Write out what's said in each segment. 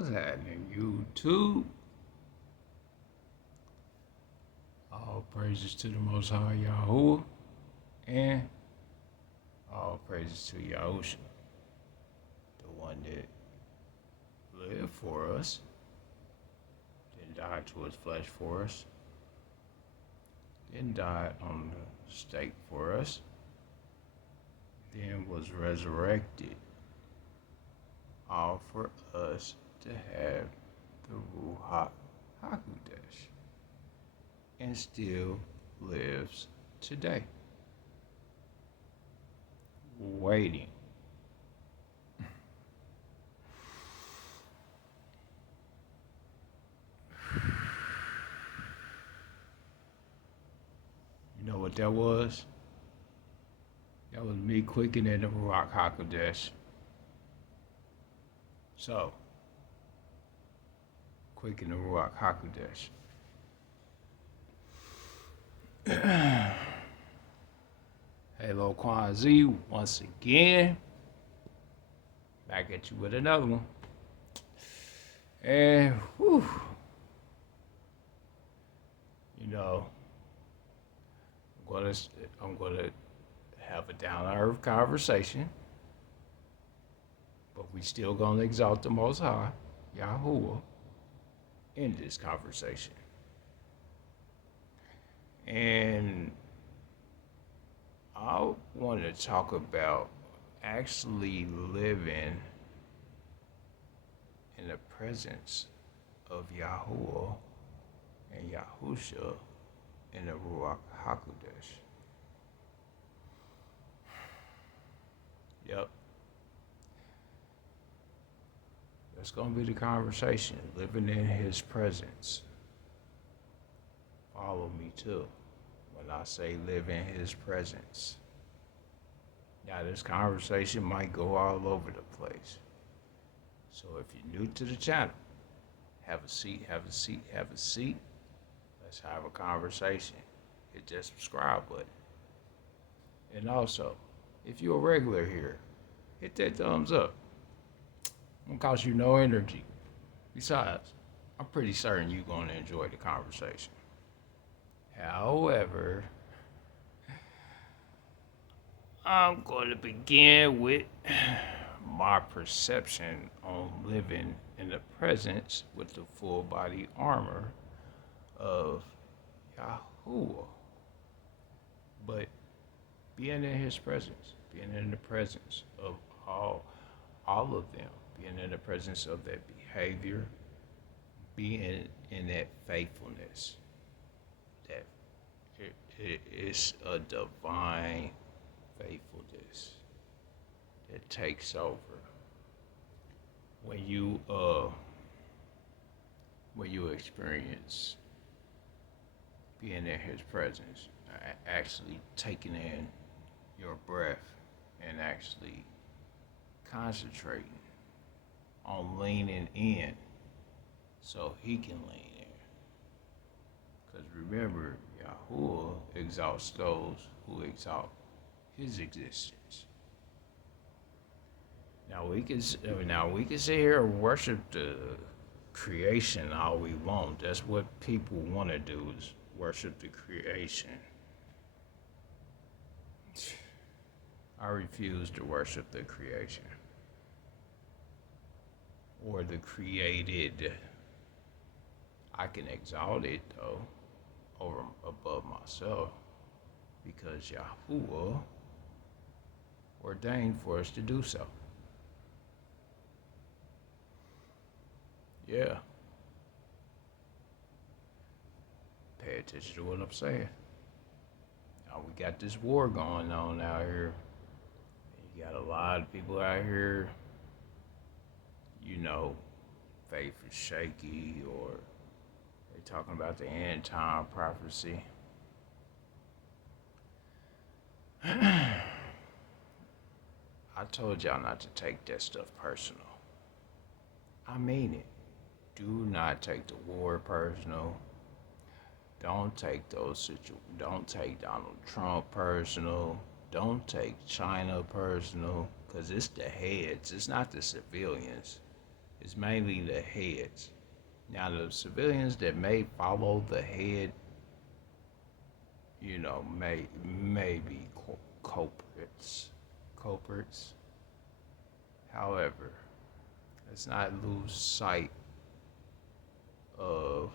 What's happening, YouTube? All praises to the Most High YAHUAH, and all praises to Yahusha, the one that lived for us, then died to his flesh for us, then died on the stake for us, then was resurrected, all for us to have the YAHUAH, and still lives today, waiting. You know what that was? That was me quickening the YAHUAH. So, quicken the YAHUAH. Halo Quan Z once again. Back at you with another one. And whew, you know, I'm gonna have a down to earth conversation, but we still gonna exalt the Most High, YAHUAH, in this conversation. And I want to talk about actually living in the presence of YAHUAH and Yahusha in the Ruach HaKodesh. Yep. That's going to be the conversation, living in his presence. Follow me too when I say live in his presence. Now this conversation might go all over the place. So if you're new to the channel, have a seat. Let's have a conversation. Hit that subscribe button. And also, if you're a regular here, hit that thumbs up. It won't cost you no energy. Besides, I'm pretty certain you're going to enjoy the conversation. However, I'm going to begin with my perception on living in the presence with the full body armor of YAHUAH. But being in his presence, being in the presence of all of them, being in the presence of that behavior, being in that faithfulness, that it's a divine faithfulness that takes over when you experience being in his presence, actually taking in your breath and actually concentrating on leaning in so he can lean in. Because remember, YAHUAH exalts those who exalt his existence. Now we can sit here and worship the creation all we want. That's what people want to do, is worship the creation. I refuse to worship the creation or the created. I can exalt it though above myself, because YAHUAH ordained for us to do so. Yeah. Pay attention to what I'm saying. Now we got this war going on out here. You got a lot of people out here, faith is shaky, or they talking about the end time prophecy. I told y'all not to take that stuff personal. I mean it. Do not take the war personal. Don't take don't take Donald Trump personal. Don't take China personal, because it's the heads. It's not the civilians. It's mainly the heads. Now, the civilians that may follow the head, may be culprits. However, let's not lose sight of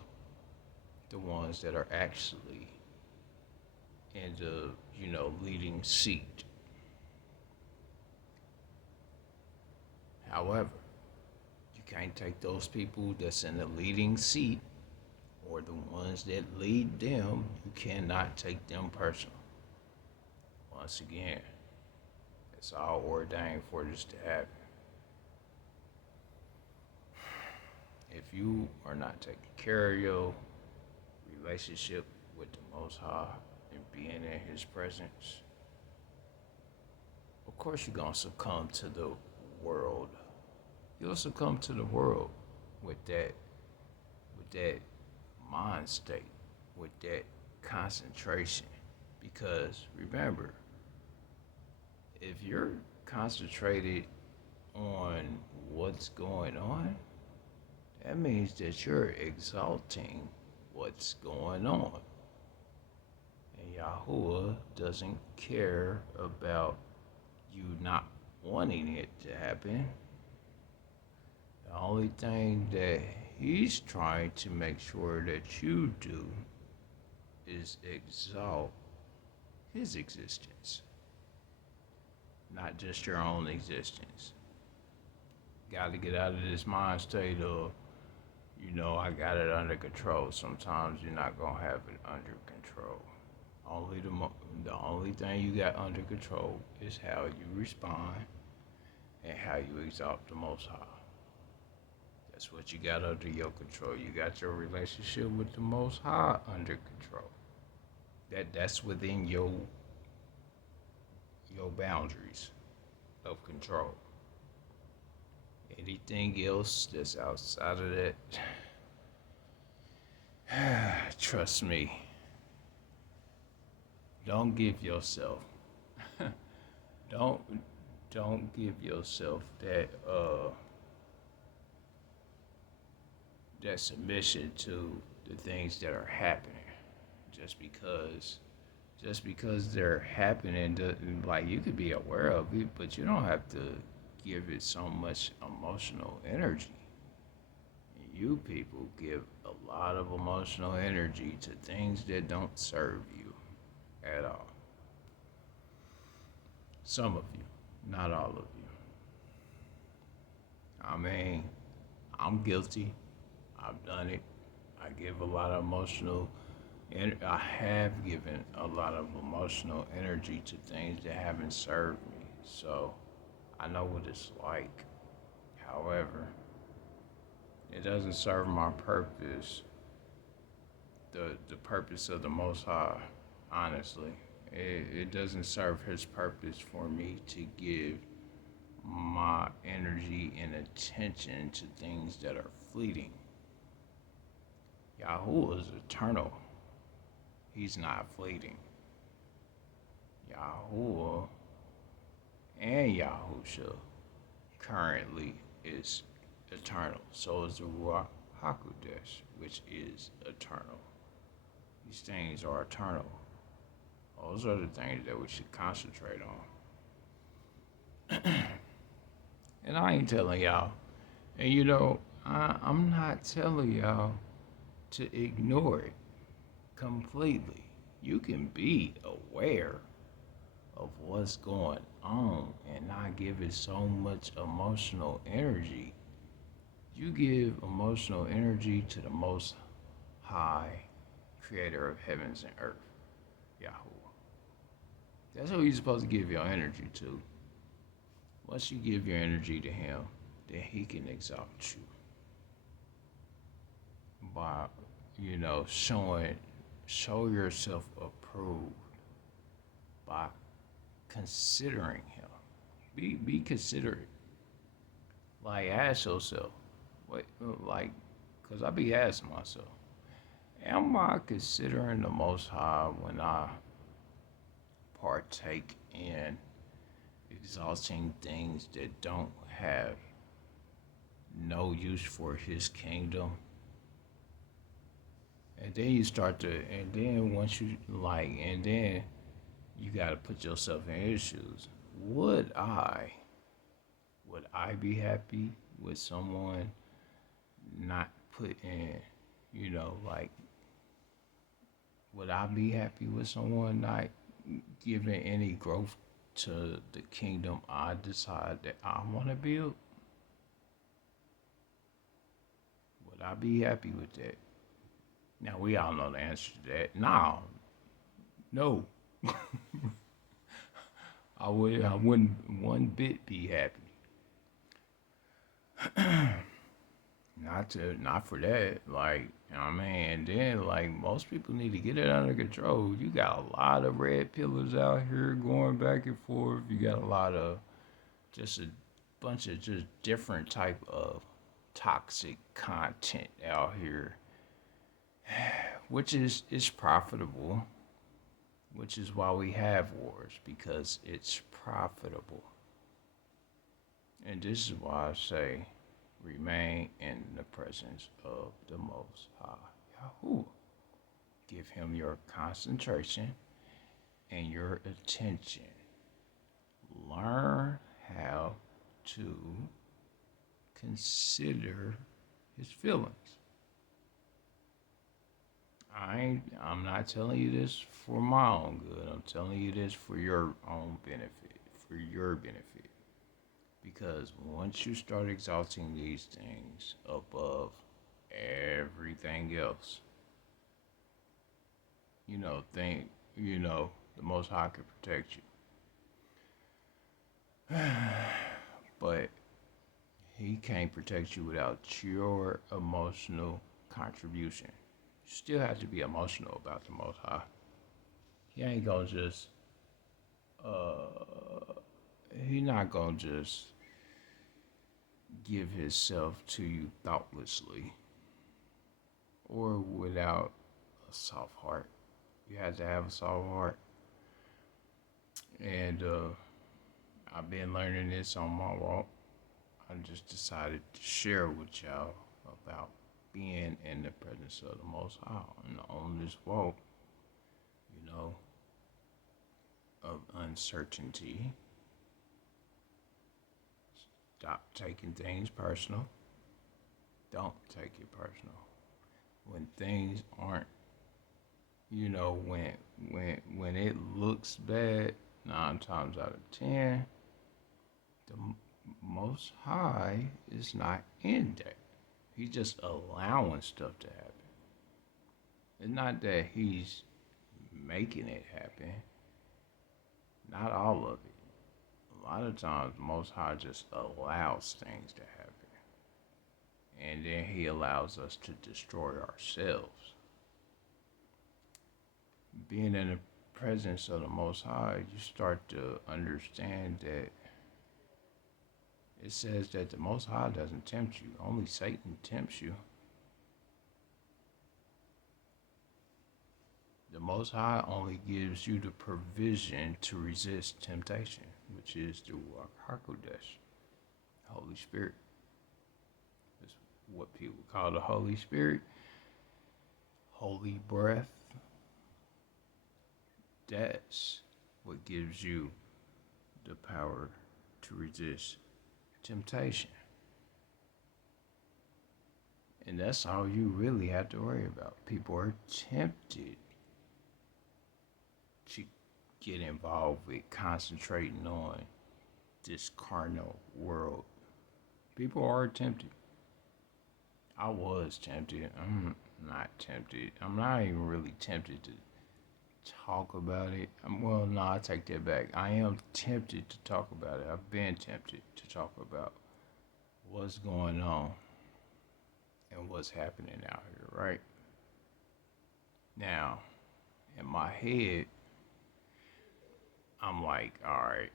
the ones that are actually in the leading seat. However, you can't take those people that's in the leading seat or the ones that lead them. You cannot take them personal. Once again, it's all ordained for this to happen. If you are not taking care of your relationship with the Most High and being in His presence, of course you're gonna succumb to the world. You'll succumb to the world with that mind state, with that concentration. Because remember, if you're concentrated on what's going on, that means that you're exalting what's going on. And Yahuwah doesn't care about you not wanting it to happen. The only thing that He's trying to make sure that you do is exalt His existence, not just your own existence. Got to get out of this mind state of, I got it under control. Sometimes you're not gonna have it under control. The only thing you got under control is how you respond and how you exalt the Most High. That's what you got under your control. You got your relationship with the Most High under control. That's within your boundaries of control. Anything else that's outside of that, trust me, don't give yourself don't give yourself that submission to the things that are happening. Just because they're happening, like, you could be aware of it, but you don't have to give it so much emotional energy. You people give a lot of emotional energy to things that don't serve you at all. Some of you, not all of you. I mean, I'm guilty. I've done it. I give a lot of emotional, and I have given a lot of emotional energy to things that haven't served me. So I know what it's like. However, it doesn't serve my purpose, the purpose of the Most High, honestly. It doesn't serve His purpose for me to give my energy and attention to things that are fleeting. Yahuwah is eternal. He's not fleeting. Yahuwah and Yahusha currently is eternal. So is the YAHUAH, which is eternal. These things are eternal. Those are the things that we should concentrate on. And I ain't telling y'all. And I'm not telling y'all to ignore it completely. You can be aware of what's going on and not give it so much emotional energy. You give emotional energy to the Most High, Creator of heavens and earth, Yahuwah. That's who you're supposed to give your energy to. Once you give your energy to Him, then He can exalt you by, show yourself approved by considering Him. Be considerate. Like, ask yourself, because I be asking myself, am I considering the Most High when I partake in exalting things that don't have no use for his kingdom. And then you start to, and then once you like, and then you got to put yourself in his shoes. Would I, would I be happy with someone not putting, like, would I be happy with someone not giving any growth to the kingdom I decide that I want to build? Would I be happy with that? Now we all know the answer to that. No. I wouldn't one bit be happy. Not for that. Like, I mean, then like most people need to get it under control. You got a lot of red pillars out here going back and forth. You got a lot of just a bunch of just different type of toxic content out here, which is profitable, which is why we have wars, because it's profitable. And this is why I say remain in the presence of the Most High YAHUAH. Give him your concentration and your attention. Learn how to consider his feelings. I'm not telling you this for my own good. I'm telling you this for your own benefit, for your benefit. Because once you start exalting these things above everything else, the Most High can protect you. But he can't protect you without your emotional contribution. You still have to be emotional about the Most High. He ain't gonna just, he not gonna just give himself to you thoughtlessly or without a soft heart. You have to have a soft heart. And I've been learning this on my walk. I just decided to share with y'all about being in the presence of the Most High and on this walk, of uncertainty. Stop taking things personal. Don't take it personal. When things aren't, when it looks bad, 9 times out of 10, the Most High is not in that. He's just allowing stuff to happen. It's not that he's making it happen. Not all of it. A lot of times, the Most High just allows things to happen. And then he allows us to destroy ourselves. Being in the presence of the Most High, you start to understand that it says that the Most High doesn't tempt you. Only Satan tempts you. The Most High only gives you the provision to resist temptation, which is the YAHUAH, Holy Spirit. That's what people call the Holy Spirit. Holy breath. That's what gives you the power to resist temptation. And that's all you really have to worry about. People are tempted to get involved with concentrating on this carnal world. People are tempted. I was tempted. I'm not tempted. I'm not even really tempted to talk about it. Well, no, I take that back. I am tempted to talk about it. I've been tempted to talk about what's going on and what's happening out here, right? Now, in my head, I'm like, all right,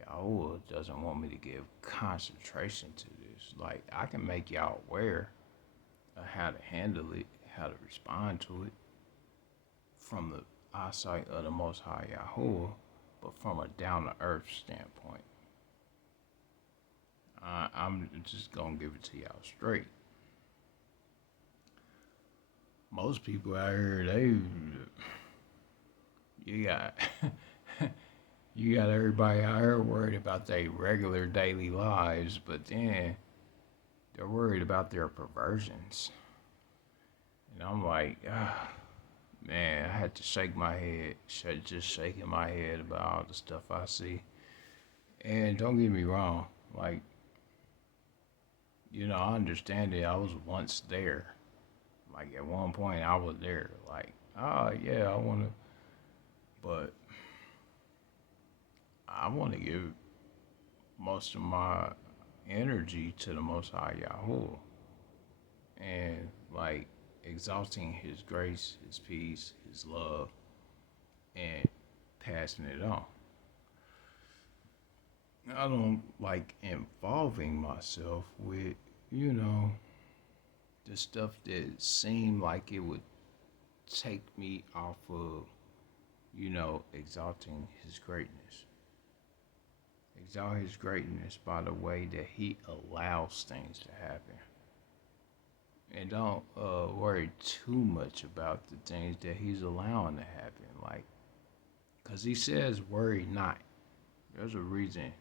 YAHUAH doesn't want me to give concentration to this. Like, I can make y'all aware of how to handle it, how to respond to it from the eyesight of the Most High YAHUAH, but from a down-to-earth standpoint. I'm just gonna give it to y'all straight. Most people out here, you got, you got everybody out here worried about their regular daily lives, but then they're worried about their perversions. And I'm like, man, I had to shake my head, just shaking my head about all the stuff I see. And don't get me wrong, like, I understand it. I was once there. Like, at one point, I was there. Like, yeah, I want to, but I want to give most of my energy to the Most High Yahuwah and, like, exalting His grace, His peace, His love, and passing it on. I don't like involving myself with, you know, the stuff that seemed like it would take me off of, exalting His greatness. Exalt His greatness by the way that He allows things to happen. And don't worry too much about the things that He's allowing to happen. Like, because He says, worry not. There's a reason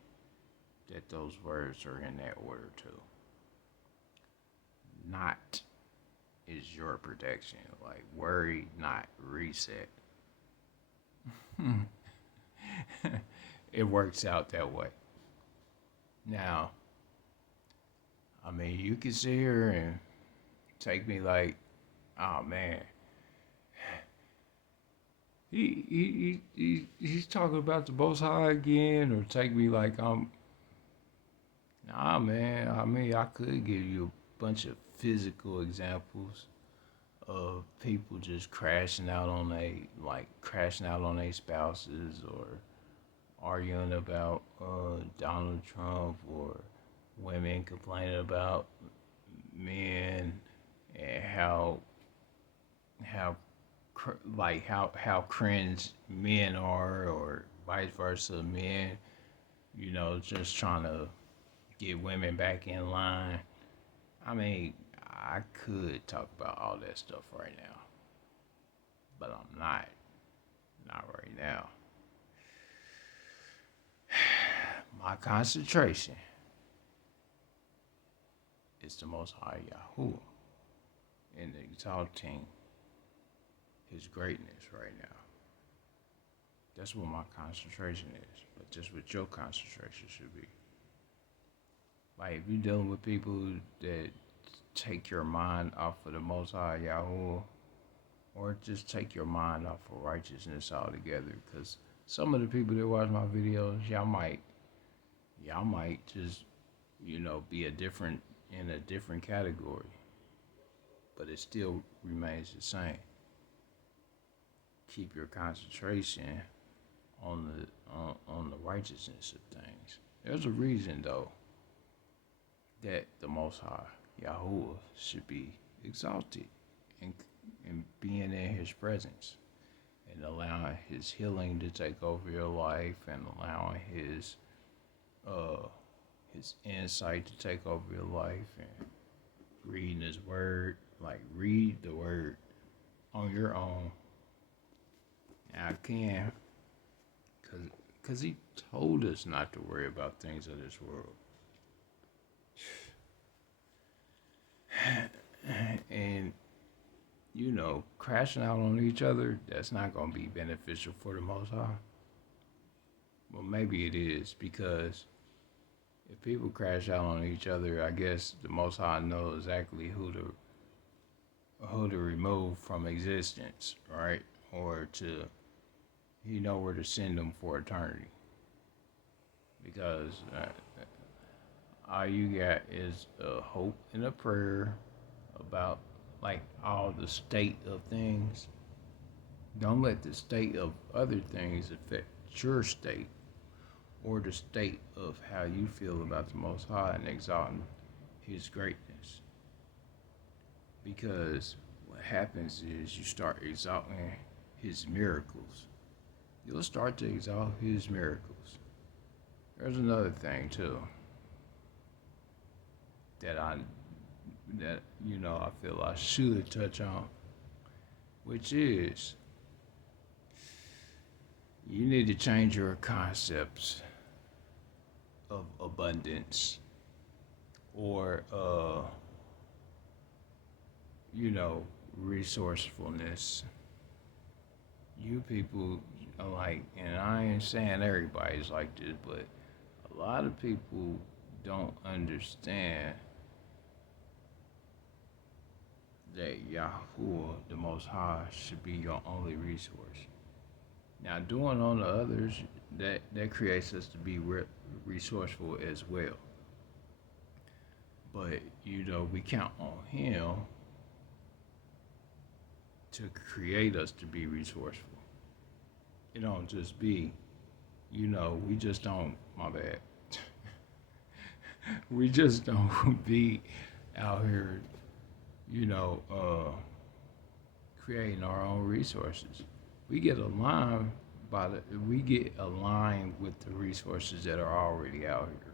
that those words are in that order, too. Not is your protection. Like, worry not, reset. It works out that way. Now, I mean, you can sit here and take me like, oh man, he's talking about the Most High again, or take me like nah, man. I mean, I could give you a bunch of physical examples of people just crashing out on their spouses, or arguing about Donald Trump, or women complaining about men, and how how cringe men are, or vice versa, men, just trying to get women back in line. I mean, I could talk about all that stuff right now, but I'm not right now. My concentration is the Most High Yahuwah and exalting His greatness right now. That's what my concentration is. But just what your concentration should be. Like, if you're dealing with people that take your mind off of the Most High Yahuwah, or just take your mind off of righteousness altogether, because some of the people that watch my videos, y'all might just, be in a different category, but it still remains the same. Keep your concentration on the righteousness of things. There's a reason though that the Most High Yahuwah should be exalted and being in His presence, and allowing His healing to take over your life, and allowing His insight to take over your life, and reading His word. Like, read the word on your own. Now, I can, because He told us not to worry about things of this world. And, crashing out on each other, that's not going to be beneficial for the Most High. Well, maybe it is, because if people crash out on each other, I guess the Most High knows exactly who to remove from existence, right? Or He know where to send them for eternity. Because all you got is a hope and a prayer about, like, all the state of things. Don't let the state of other things affect your state, or the state of how you feel about the Most High and exalting His greatness. Because what happens is you start exalting His miracles. You'll start to exalt His miracles. There's another thing too. that I feel I should touch on, which is you need to change your concepts of abundance or resourcefulness. You people are like, and I ain't saying everybody's like this, but a lot of people don't understand that Yahuwah, the Most High, should be your only resource. Now, doing on the others, that creates us to be resourceful as well. But we count on Him to create us to be resourceful. It don't just be, we just don't. My bad. We just don't be out here, creating our own resources. We get aligned with the resources that are already out here.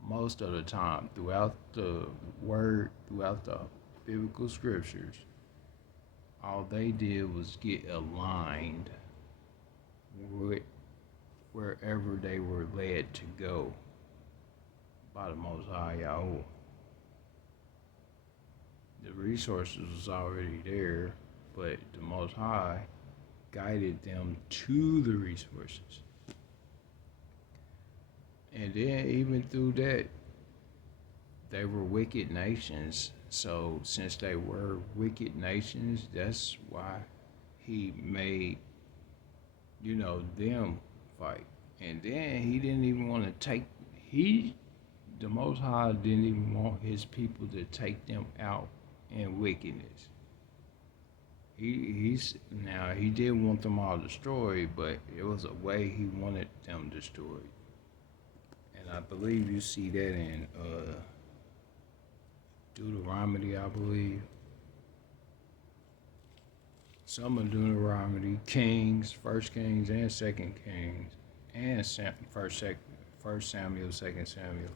Most of the time, throughout the biblical scriptures, all they did was get aligned with wherever they were led to go by the Most High Yahuwah. The resources was already there, but the Most High guided them to the resources. And then even through that, they were wicked nations. So since they were wicked nations, that's why He made, them fight. And then He didn't even want to the Most High didn't even want His people to take them out in wickedness. He did want them all destroyed, but it was a way He wanted them destroyed. And I believe you see that in Deuteronomy, I believe. Some of Deuteronomy, Kings, First Kings and Second Kings, and First Samuel, Second Samuel,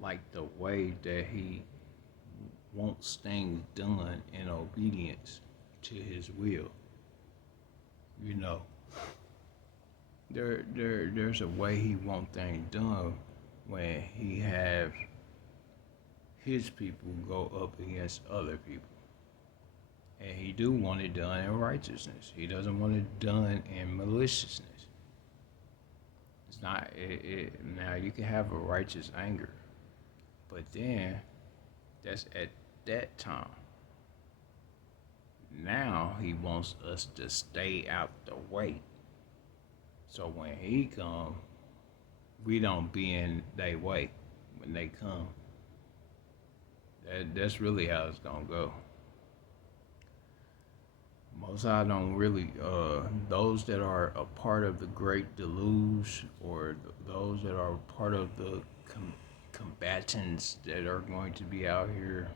like the way that He wants things done in obedience to His will. There's a way He wants things done when He have His people go up against other people. And He do want it done in righteousness. He doesn't want it done in maliciousness. It's not, now you can have a righteous anger, but then that's at that time. Now He wants us to stay out the way. So when He come, we don't be in their way when they come. That's really how it's gonna go. Most I don't really, those that are a part of the Great Deluge, or those that are part of the combatants that are going to be out here,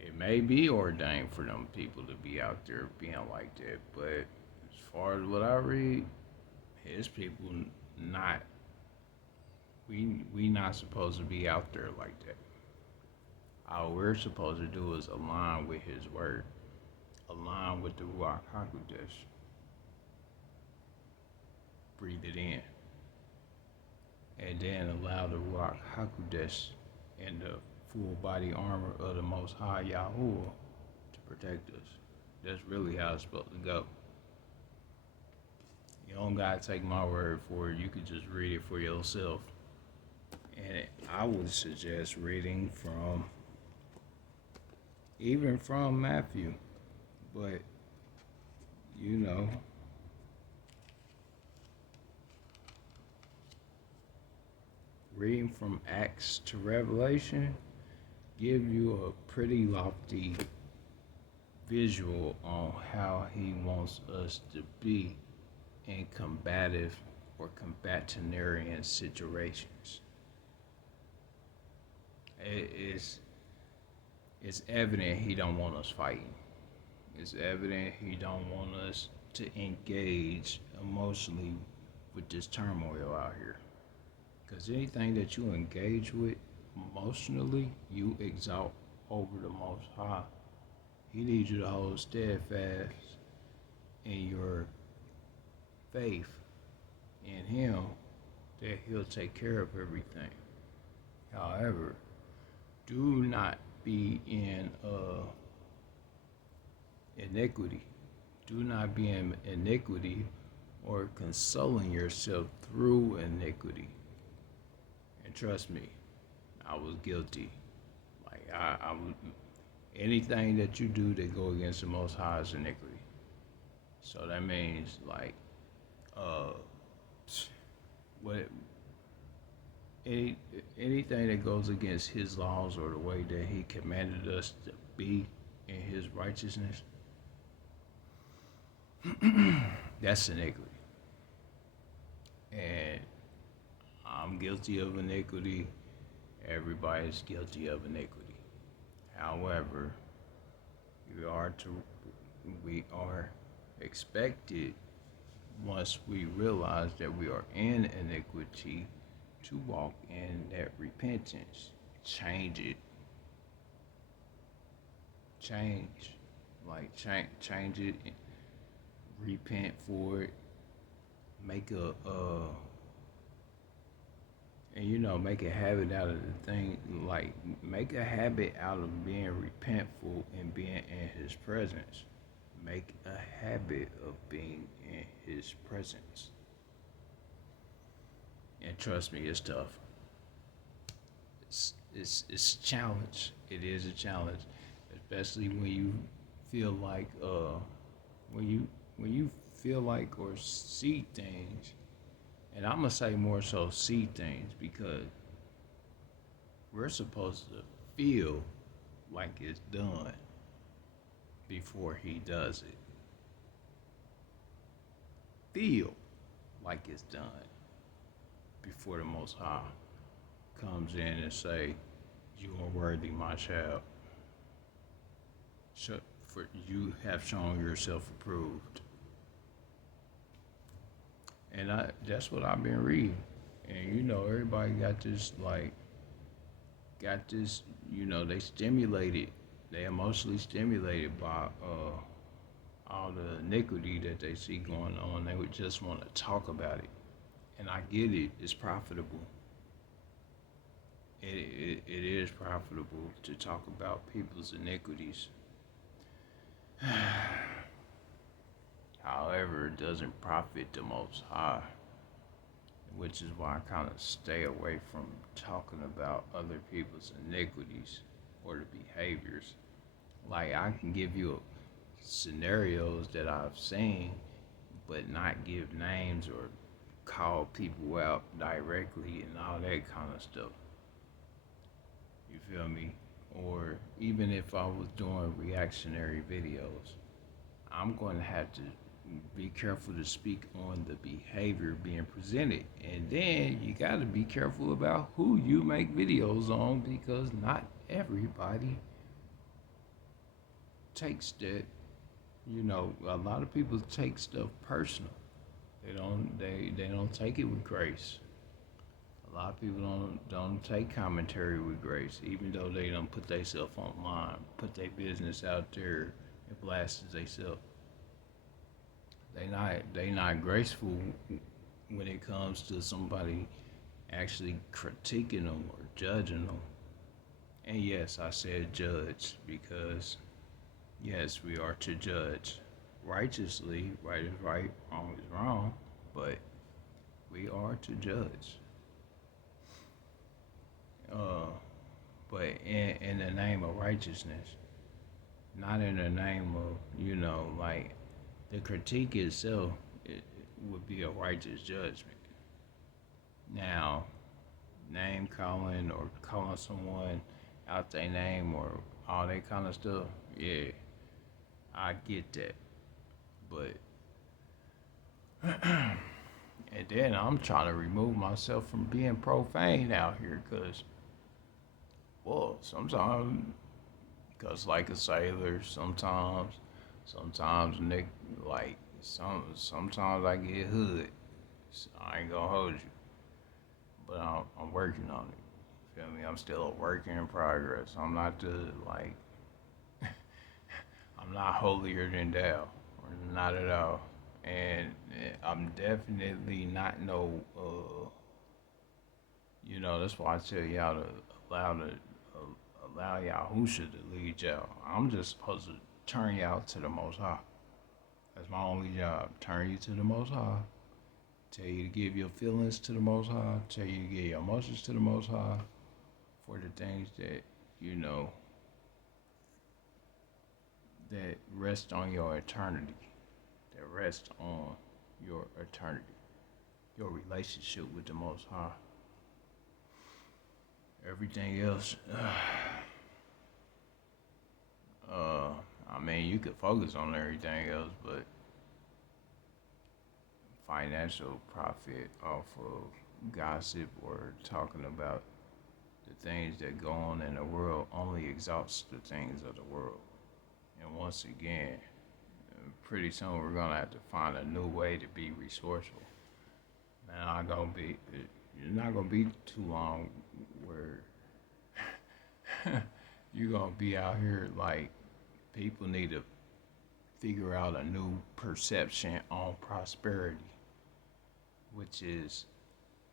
it may be ordained for them people to be out there being like that, but as far as what I read, His people we not supposed to be out there like that. All we're supposed to do is align with His word, align with the YAHUAH. Breathe it in, and then allow the YAHUAH and the full body armor of the Most High Yahuwah to protect us. That's really how it's supposed to go. You don't gotta take my word for it. You could just read it for yourself. And I would suggest reading even from Matthew, but reading from Acts to Revelation give you a pretty lofty visual on how He wants us to be in combative or combatanarian situations. It's evident He don't want us fighting. It's evident He don't want us to engage emotionally with this turmoil out here. Because anything that you engage with emotionally, you exalt over the Most High. He needs you to hold steadfast in your faith in Him that He'll take care of everything. However, do not be in iniquity. Do not be in iniquity or consoling yourself through iniquity. And trust me, I was guilty. Like I anything that you do that go against the Most High is iniquity. So that means like uh what any, anything that goes against His laws or the way that He commanded us to be in His righteousness, that's iniquity. And I'm guilty of iniquity. Everybody's guilty of iniquity. However, we are expected, once we realize that we are in iniquity, to walk in that repentance. Change it. Change it. Repent for it. Make make a habit out of the thing. Like, make a habit out of being repentful and being in His presence. Make a habit of being in His presence. And trust me, it's tough. It's a challenge. It is a challenge, especially when you feel like when you feel like or see things. And I'm gonna say more so see things, because we're supposed to feel like it's done before He does it. Feel like it's done before the Most High comes in and say, "You are worthy, my child. For you have shown yourself approved." And that's what I've been reading. And everybody got this, they emotionally stimulated by all the iniquity that they see going on. They would just want to talk about it. And I get it, it's profitable. It is profitable to talk about people's iniquities. However, it doesn't profit the Most High, which is why I kind of stay away from talking about other people's iniquities or the behaviors. Like, I can give you scenarios that I've seen, but not give names or call people out directly and all that kind of stuff. You feel me? Or even if I was doing reactionary videos, I'm going to have to be careful to speak on the behavior being presented. And then you got to be careful about who you make videos on, because not everybody takes that. A lot of people take stuff personal. They don't take it with grace. A lot of people don't take commentary with grace, even though they don't put themselves online, put their business out there and blast themselves. They not graceful when it comes to somebody actually critiquing them or judging them. And yes, I said judge, because yes, we are to judge righteously. Right is right, wrong is wrong, but we are to judge. But in the name of righteousness, not in the name of, like, the critique itself, it would be a righteous judgment. Now, name calling or calling someone out their name or all that kind of stuff, yeah, I get that. But and then I'm trying to remove myself from being profane out here, because, well, sometimes, because like a sailor, sometimes Nick, like, sometimes I get hood. So I ain't gonna hold you, but I'm working on it. Feel me? I'm still a work in progress. I'm not the like I'm not holier than thou, or not at all. And I'm definitely not no that's why I tell y'all to allow the allow Yahusha to lead y'all. I'm just supposed to turn y'all to the Most High. That's my only job. Turn you to the Most High. Tell you to give your feelings to the Most High. Tell you to give your emotions to the Most High for the things that you know that rest on your eternity. That rest on your eternity. Your relationship with the Most High. Everything else, I mean, you could focus on everything else, but financial profit off of gossip or talking about the things that go on in the world only exalts the things of the world. And once again, pretty soon we're gonna have to find a new way to be resourceful. Man, it's not gonna be too long where you're gonna be out here like people need to figure out a new perception on prosperity, which is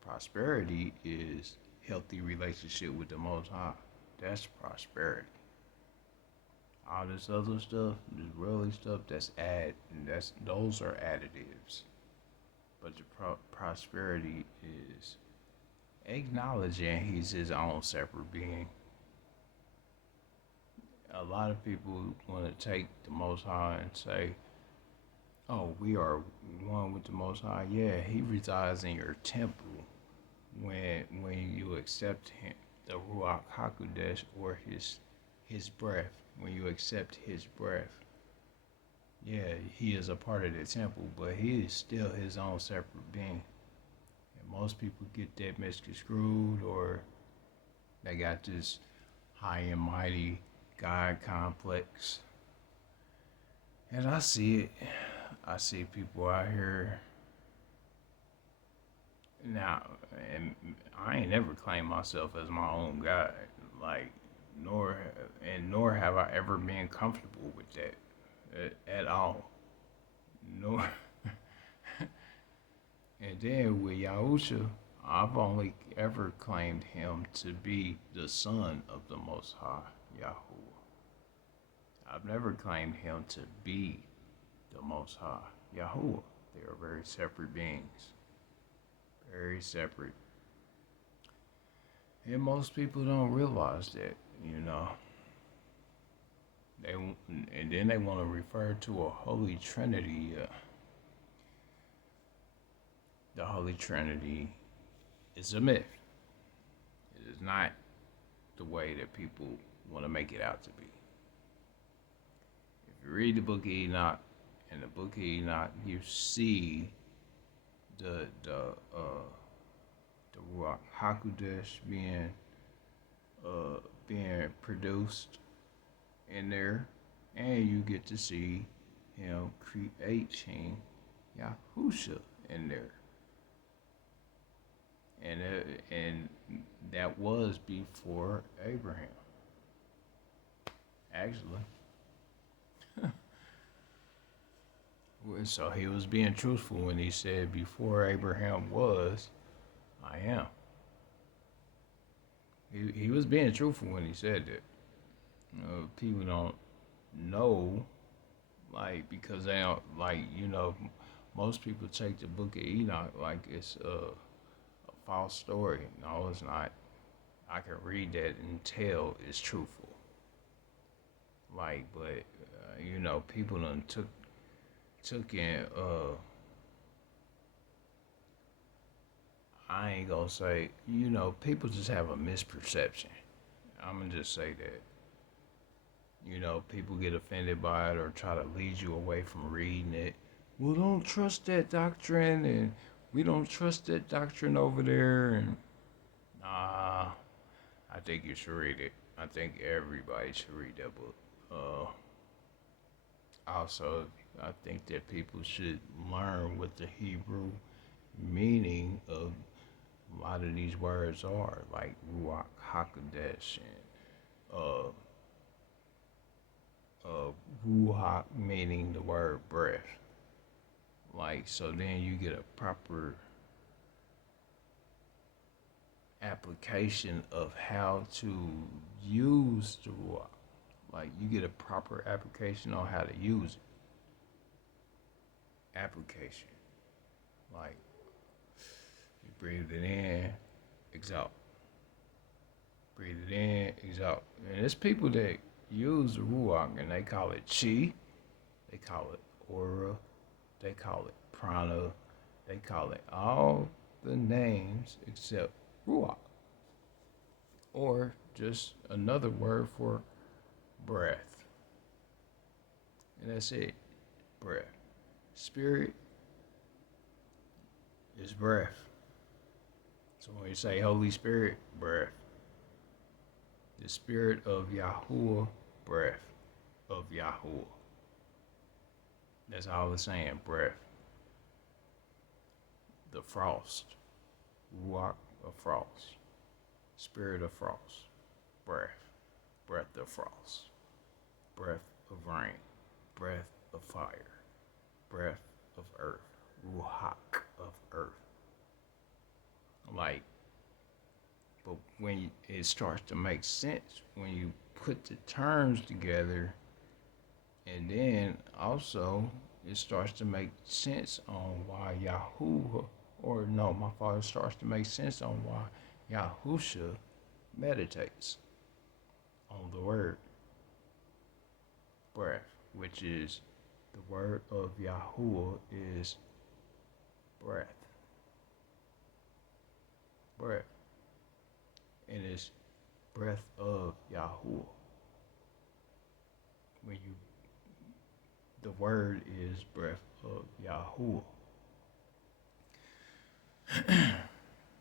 prosperity is healthy relationship with the Most High. That's prosperity. All this other stuff, this worldly stuff, those are additives. But the prosperity is acknowledging he's his own separate being. A lot of people want to take the Most High and say, "Oh, we are one with the Most High." Yeah, He resides in your temple when you accept Him, the Ruach Hakodesh, or His breath. When you accept His breath, yeah, He is a part of the temple, but He is still His own separate being. And most people get that misconstrued, or they got this high and mighty God complex. And I see it. I see people out here now, and I ain't never claimed myself as my own God, like, nor have I ever been comfortable with that at all. Nor, and then with Yahusha, I've only ever claimed him to be the son of the Most High, YAHUAH. I've never claimed him to be the Most High, YAHUAH. They are very separate beings. Very separate. And most people don't realize that, you know. And then they want to refer to a Holy Trinity. The Holy Trinity is a myth. It is not the way that people want to make it out to be. If you read the Book of Enoch, in the Book of Enoch, you see the Ruach Hakodesh being produced in there, and you get to see him creating Yahusha in there, and that was before Abraham, actually. So he was being truthful when he said, "Before Abraham was, I am." He was being truthful when he said that. People don't know, like, because they don't, like, most people take the Book of Enoch like it's a false story. No, it's not. I can read that and tell it's truthful. Like, but people done took in. I ain't gonna say. People just have a misperception. I'm gonna just say that. People get offended by it or try to lead you away from reading it. Well, don't trust that doctrine, and we don't trust that doctrine over there. And nah, I think you should read it. I think everybody should read that book. Also, I think that people should learn what the Hebrew meaning of lot of these words are, like Ruach Hakodesh and Ruach meaning the word breath. Like, so then you get a proper application of how to use the Ruach. Like, you get a proper application on how to use it. Application. Like, you breathe it in, exhale. Breathe it in, exhale. And there's people that use the Ruach and they call it Chi, they call it Aura, they call it Prana, they call it all the names except Ruach. Or just another word for breath. And that's it, breath. Spirit is breath. So when you say Holy Spirit, breath. The spirit of YAHUAH, breath of YAHUAH. That's all it's saying, breath. The frost, Ruach of frost, spirit of frost, breath, breath of frost, breath of rain, breath of fire, breath of earth, Ruach of earth. Like, but when it starts to make sense, when you put the terms together, and then also it starts to make sense on why YAHUAH, or no, my father starts to make sense on why YAHUSHA meditates on the word breath, which is the word of YAHUAH is breath. Breath. And it's breath of YAHUAH. When you, the word is breath of YAHUAH.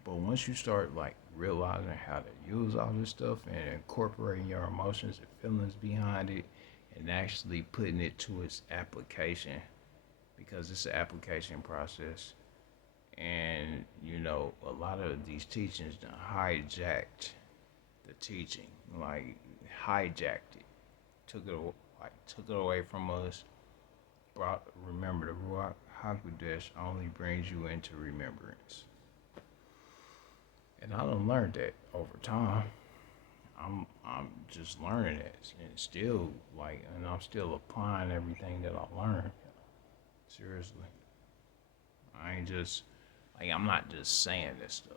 But once you start like realizing how to use all this stuff and incorporating your emotions and feelings behind it and actually putting it to its application, because it's an application process. And you know, a lot of these teachings done hijacked the teaching, like hijacked it, took it away from us. Remember, the Ruach Hakodesh only brings you into remembrance. And I done learned that over time. I'm just learning it, and still and I'm still applying everything that I learned. Seriously, I ain't just I'm not just saying this stuff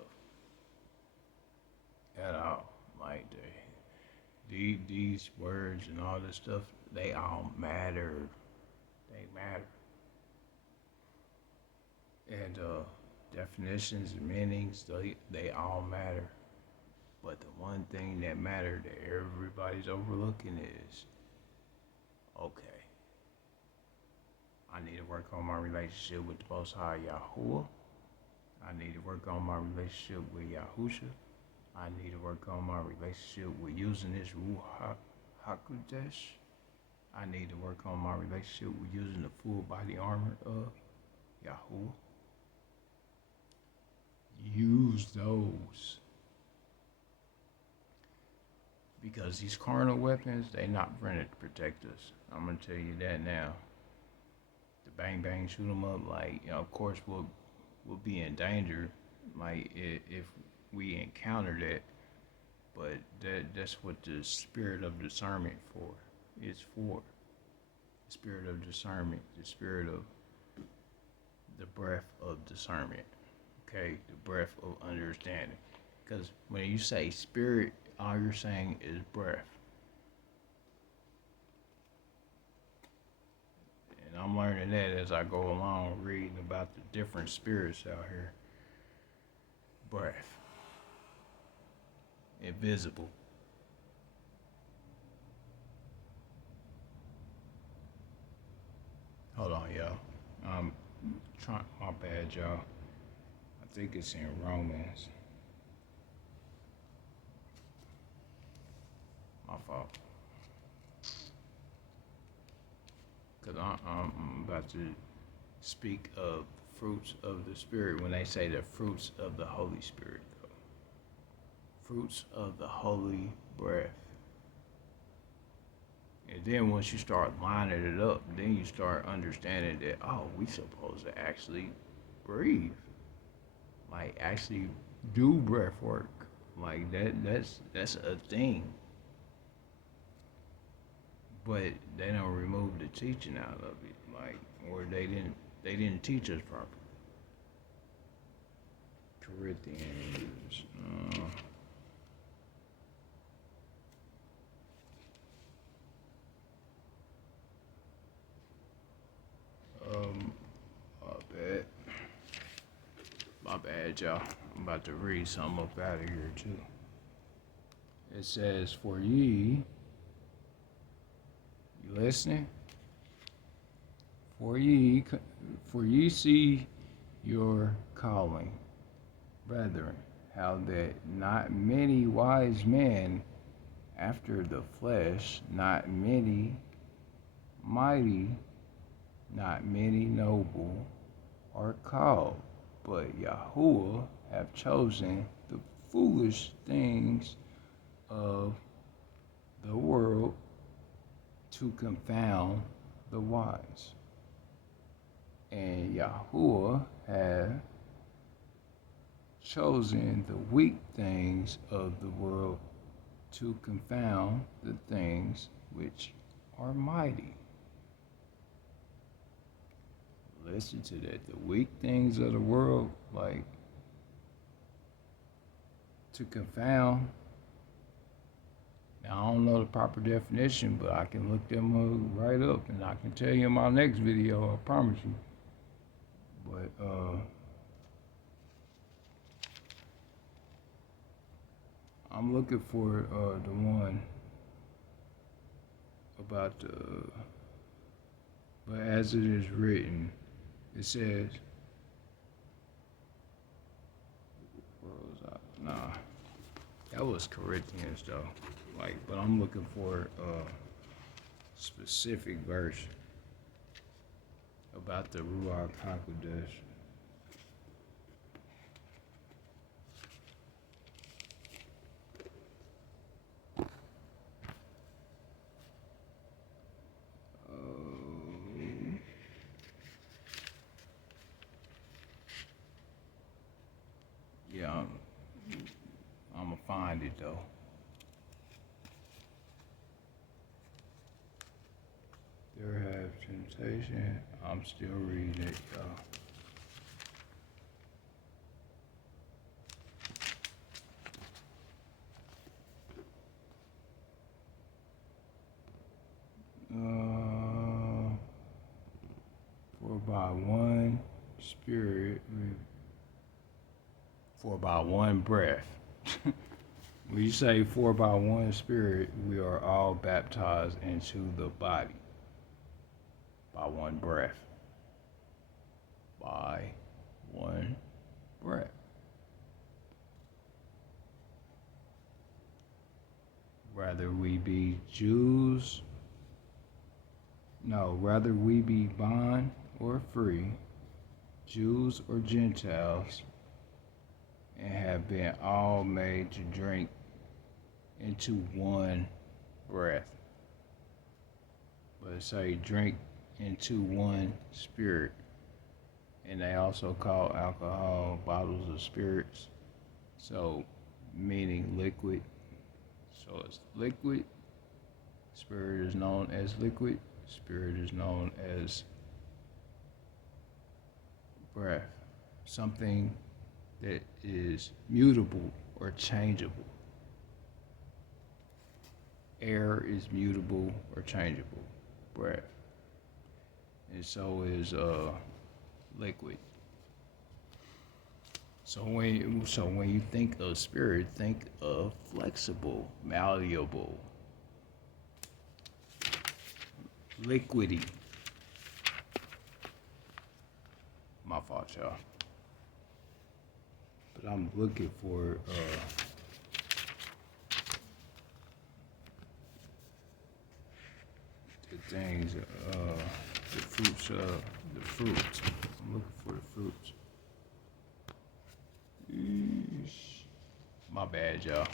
at all. Like these words and all this stuff, they all matter. They matter. And definitions and meanings, they all matter. But the one thing that matters that everybody's overlooking is, okay, I need to work on my relationship with the Most High YAHUAH. I need to work on my relationship with Yahusha. I need to work on my relationship with using this Ruach Hakodesh. I need to work on my relationship with using the full body armor of YAHUAH. Use those. Because these carnal weapons, they not rented to protect us. I'm going to tell you that now. The bang bang shoot 'em up, of course we'll be in danger, if we encounter that. But that's what the spirit of discernment is for. The spirit of discernment, the spirit of the breath of discernment. Okay, the breath of understanding. Because when you say spirit, all you're saying is breath. And I'm learning that as I go along, reading about the different spirits out here. Breath. Invisible. Hold on, y'all. My bad, y'all. I think it's in Romans. My fault. Because I'm about to speak of fruits of the Spirit when they say the fruits of the Holy Spirit, though. fruits of the holy breath. And then once you start lining it up, then you start understanding that, oh, we supposed to actually breathe. Like actually do breath work. Like that's a thing. But they don't remove the teaching out of it. Like, or they didn't teach us properly. Corinthians. My bad. My bad, y'all. I'm about to read something up out of here too. It says, "For ye, you listening? For ye see your calling, brethren, how that not many wise men after the flesh, not many mighty, not many noble are called, but YAHUAH have chosen the foolish things of the world to confound the wise. And YAHUAH have chosen the weak things of the world to confound the things which are mighty." Listen to that. The weak things of the world, like, to confound. Now, I don't know the proper definition, but I can look them right up, and I can tell you in my next video, I promise you. But, I'm looking for the one about but as it is written, it says, where was I? Nah, that was Corinthians though. Like, but I'm looking for a specific verse about the Ruach HaKodesh. Yeah, I'm gonna find it though. There have temptation. I'm still reading it, y'all. For by one spirit, for by one breath. When you say for by one spirit, we are all baptized into the body. By one breath. By one breath. Whether we be Jews, whether we be bond or free, Jews or Gentiles, and have been all made to drink into one breath. But say drink into one spirit. And they also call alcohol bottles of spirits. So meaning liquid. So it's liquid. Spirit is known as liquid. Spirit is known as breath. Something that is mutable or changeable. Air is mutable or changeable. Breath. And so is liquid. So when you think of spirit, think of flexible, malleable, liquidy. My fault, y'all. But I'm looking for the things, the fruits. I'm looking for the fruits. My bad, y'all.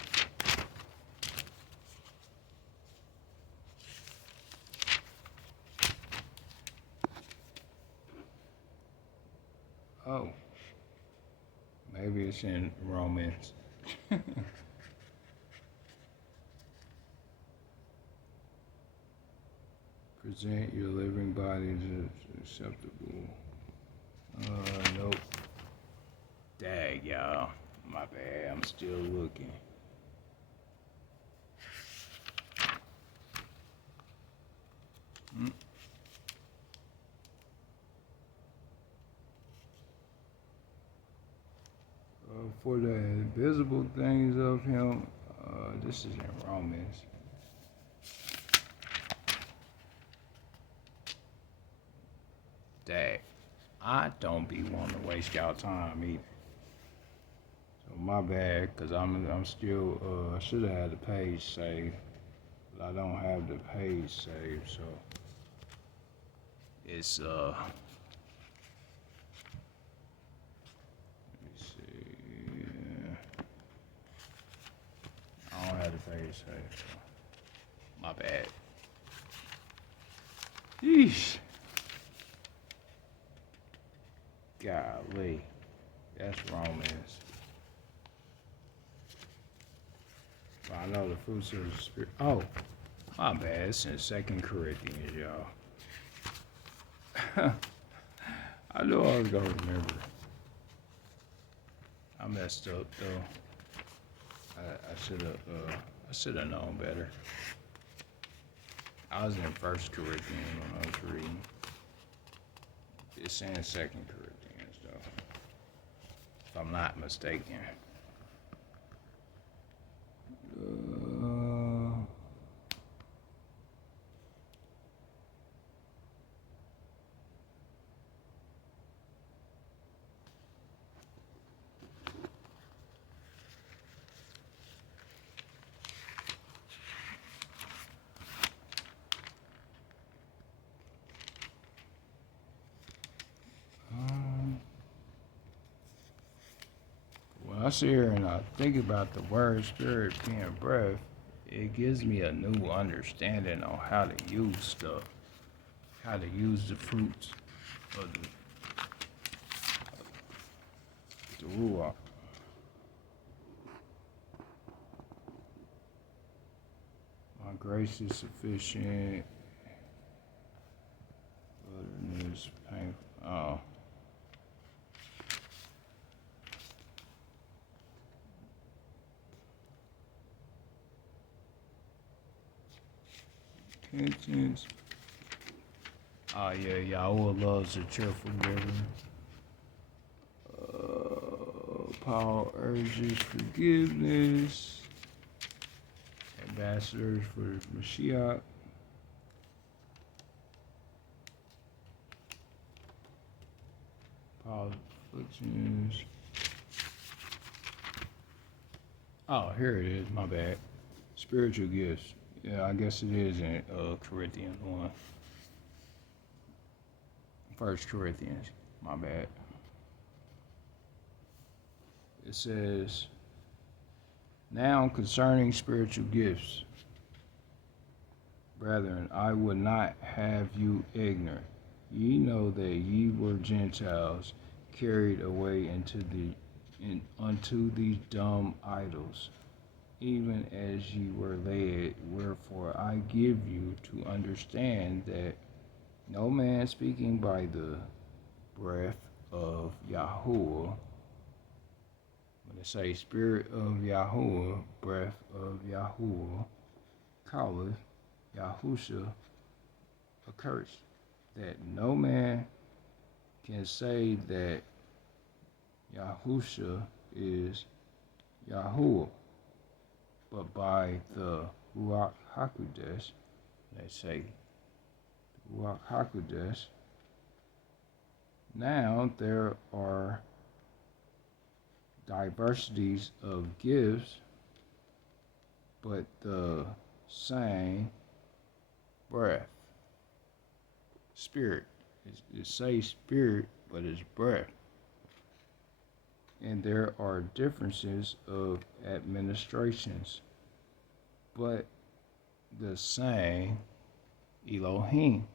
Oh, maybe it's in Romans. Present your living bodies as acceptable. Nope. Dag, y'all. My bad. I'm still looking. For the invisible things of him, this is in Romans. Dag, I don't be wanting to waste y'all time either. So my bad, cause I'm still I should have had the page saved, but I don't have the page saved, so it's let me see. I don't have the page saved, so my bad. Yeesh. Golly. That's Romans. But I know the fruits of the spirit. Oh, my bad. It's in 2 Corinthians, y'all. I knew I was gonna remember. I messed up though. I should have known better. I was in 1 Corinthians when I was reading. It's in 2 Corinthians though, if I'm not mistaken. When I sit here and I think about the word spirit being breath, it gives me a new understanding on how to use stuff, how to use the fruits of the YAHUAH. My grace is sufficient. Wilderness, painful. Oh. Repentance. Oh yeah, YAHUAH loves a cheerful giver. Paul urges forgiveness. Ambassadors for Mashiach. Paul's afflictions. Oh, here it is. My bad. Spiritual gifts. Yeah, I guess it is in Corinthians 1. 1 Corinthians. My bad. It says, now concerning spiritual gifts, brethren, I would not have you ignorant. Ye know that ye were Gentiles, carried away unto these dumb idols, even as ye were led. Wherefore I give you to understand that no man speaking by the breath of YAHUAH, when it say spirit of YAHUAH, breath of YAHUAH, calleth Yahusha accursed, that no man can say that Yahusha is YAHUAH, but by the Ruach HaKodesh, they say Ruach HaKodesh. Now there are diversities of gifts, but the same breath. Spirit. It says spirit, but it's breath. and there are differences of administrations, but the same Elohim.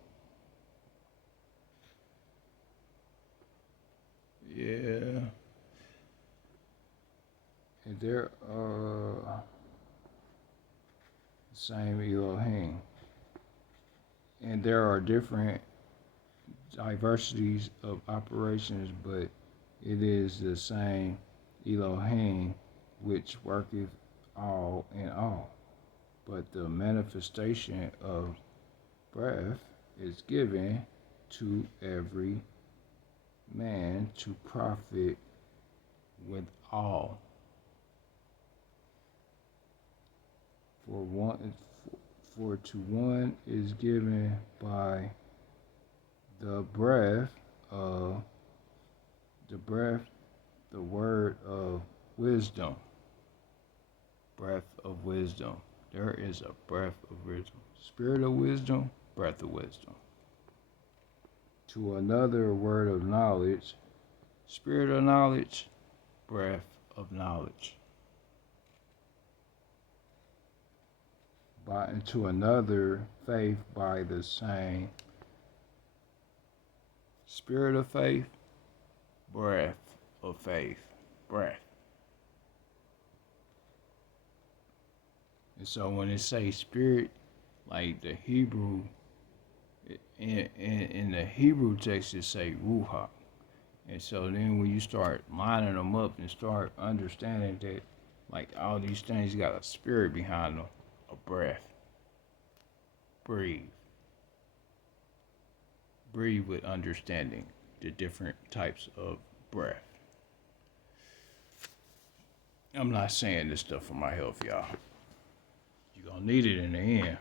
Yeah, and there are the same Elohim, and there are different diversities of operations, but it is the same Elohim which worketh all in all. But the manifestation of breath is given to every man to profit with all. For to one is given by the breath of the word of wisdom. Breath of wisdom. There is a breath of wisdom. Spirit of wisdom, breath of wisdom. To another, word of knowledge. Spirit of knowledge, breath of knowledge. And to another, faith by the same spirit of faith, breath of faith, breath. And so when it says spirit, like the Hebrew, in the Hebrew text it say YAHUAH. And so then when you start lining them up and start understanding that like all these things got a spirit behind them, a breath. Breathe. Breathe with understanding the different types of breath. I'm not saying this stuff for my health, y'all. You're gonna need it in the end.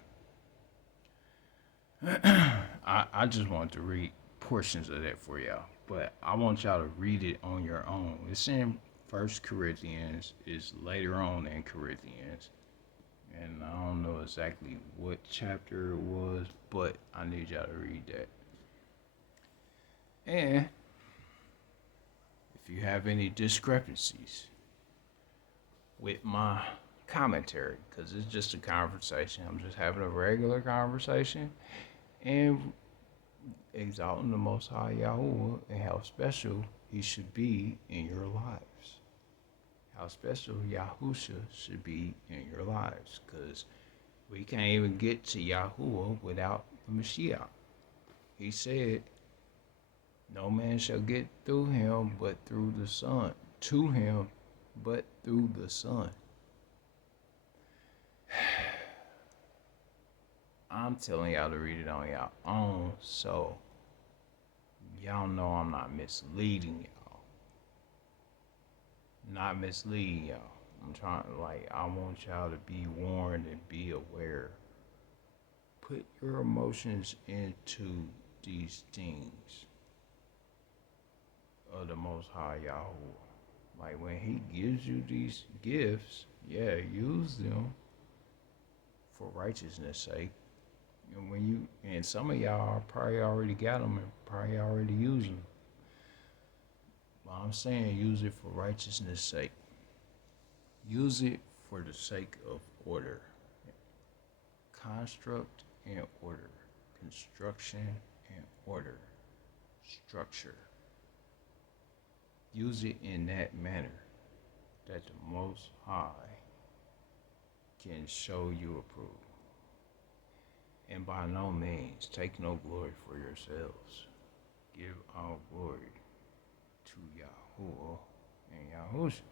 I just want to read portions of that for y'all, but I want y'all to read it on your own. It's in 1 Corinthians, it's later on in Corinthians, and I don't know exactly what chapter it was, but I need y'all to read that. And if you have any discrepancies with my commentary, because it's just a conversation, I'm just having a regular conversation and exalting the Most High YAHUAH and how special He should be in your lives. How special YAHUSHA should be in your lives, because we can't even get to YAHUAH without the Mashiach. He said, no man shall get through him but through the Son. To him but through the Son. I'm telling y'all to read it on y'all own, so y'all know I'm not misleading y'all. Not misleading y'all. I'm trying to, I want y'all to be warned and be aware. Put your emotions into these things of the Most High YAHUAH. Like when He gives you these gifts, yeah, use them for righteousness' sake. And some of y'all probably already got them and probably already use them. But I'm saying use it for righteousness' sake. Use it for the sake of order. Construct and order. Construction and order. Structure. Use it in that manner that the Most High can show you approval. And by no means take no glory for yourselves. Give all glory to YAHUAH and YAHUSHA.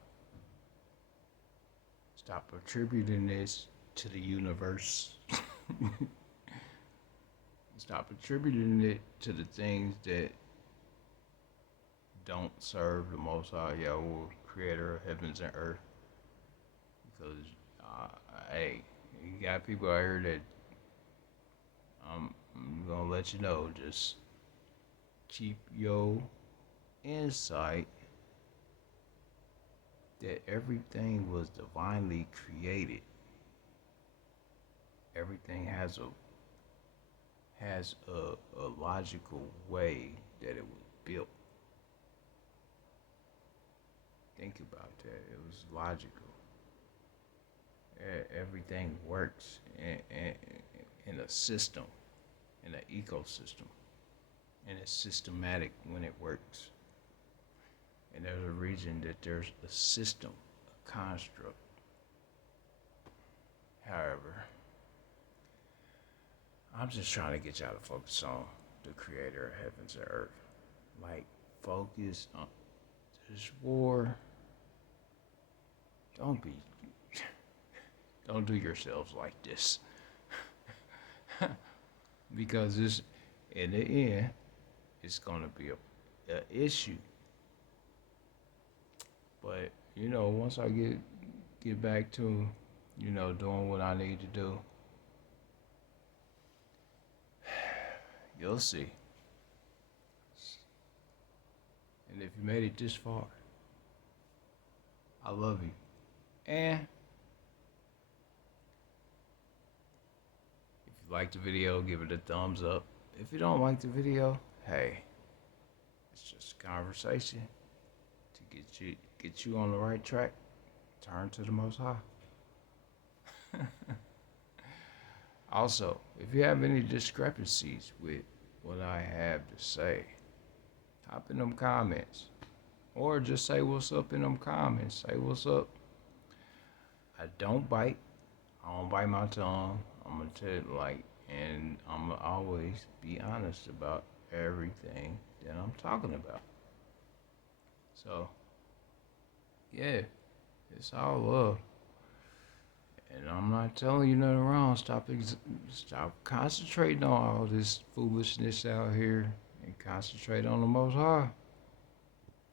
Stop attributing this to the universe. Stop attributing it to the things that don't serve the Most High YAHUAH, creator of heavens and earth. Because, hey, you got people out here that I'm gonna let you know, just keep your insight that everything was divinely created. Everything has a logical way that it was built. think about that. It was logical. Everything works in a system, in an ecosystem, and it's systematic when it works. And there's a reason that there's a system, a construct. However, I'm just trying to get y'all to focus on the creator of heavens and earth. Like, focus on this war. Don't be, don't do yourselves like this. Because this, in the end, it's gonna be a issue. But once I get back to, doing what I need to do, you'll see. And if you made it this far, I love you. And if you like the video, give it a thumbs up. If you don't like the video, hey, it's just a conversation to get you on the right track. Turn to the Most High. Also, if you have any discrepancies with what I have to say, hop in them comments. Or just say what's up in them comments. Say what's up. I don't bite. I don't bite my tongue. I'm gonna tell you, and I'm gonna always be honest about everything that I'm talking about. So, yeah, it's all love. And I'm not telling you nothing wrong. Stop concentrating on all this foolishness out here and concentrate on the Most High.